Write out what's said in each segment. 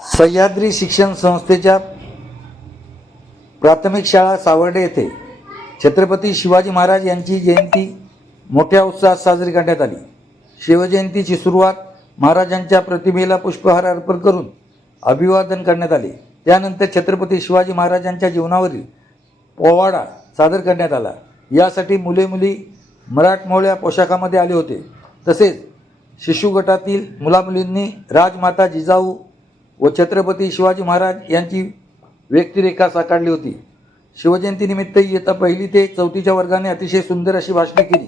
सह्याद्री शिक्षण संस्थेच्या प्राथमिक शाळा सावर्डे येथे छत्रपती शिवाजी महाराज यांची जयंती मोठ्या उत्साहात साजरी करण्यात आली. शिवजयंतीची सुरुवात महाराजांच्या प्रतिमेला पुष्पहार अर्पण करून अभिवादन करण्यात आले. त्यानंतर छत्रपती शिवाजी महाराजांच्या जीवनावरील पोवाडा सादर करण्यात आला. यासाठी मुले मुली मराठमोळ्या पोशाखामध्ये आले होते. तसेच शिशुगटातील मुलामुलींनी राजमाता जिजाऊ व छत्रपती शिवाजी महाराज यांची व्यक्तिरेखा साकारली होती. शिवजयंतीनिमित्त इयत्ता पहिली ते चौथीच्या वर्गाने अतिशय सुंदर अशी भाषणे केली.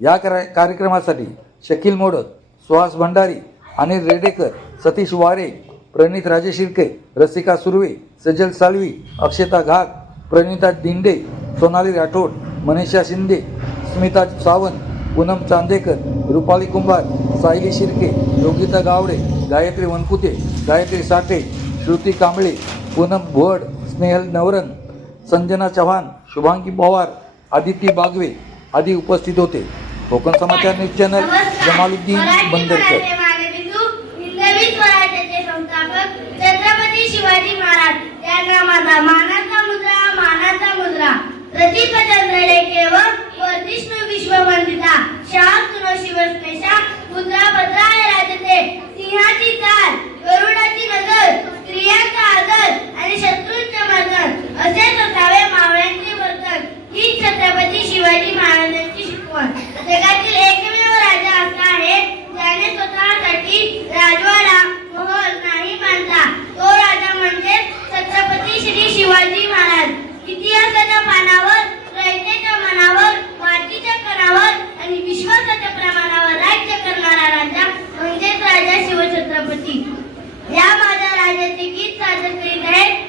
या करा कार्यक्रमासाठी शकील मोडक सुहास भंडारी अनिल रेडेकर सतीश वारे प्रणित राजेशिर्के रसिका सुर्वे सजल साळवी अक्षता घाग प्रणिता दिंडे सोनाली राठोड मनीषा शिंदे स्मिता सावंत पूनम चांदेकर रुपाली कुंभार सायली शिर्के योगिता गावडे गायत्री वनपुते गायत्री साठे श्रुती कांबळे पूनम भोड स्नेहल नवरन संजना चव्हाण शुभांगी पवार आदिती बागवे आदी उपस्थित होते. Konkan Samachar news channel Jamaluddin Bandarkar. Chhatrapati Shivaji Maharaj. यांना माझा मानाचा मुद्रा मानाचा मुद्रा. प्रदीप चंद्रलेखेवर वर्धिष्णू विश्ववंदिता शास्त्र शिवस्मेशा मुद्रा महाराजांची जगातील एकमेव राजा असा आहे ज्याने स्वतःसाठी राजवाडा महल नाही बांधला. तो राजा म्हणजे छत्रपती श्री शिवाजी महाराज. इतिहासाच्या पानावर रयतेच्या मनावर मातीच्या कणावर आणि विश्वासाच्या प्रमाणावर राज्य करणारा राजा म्हणजेच राजा शिवछत्रपती. या माझ्या राजाचे गीत सादर करीत आहे.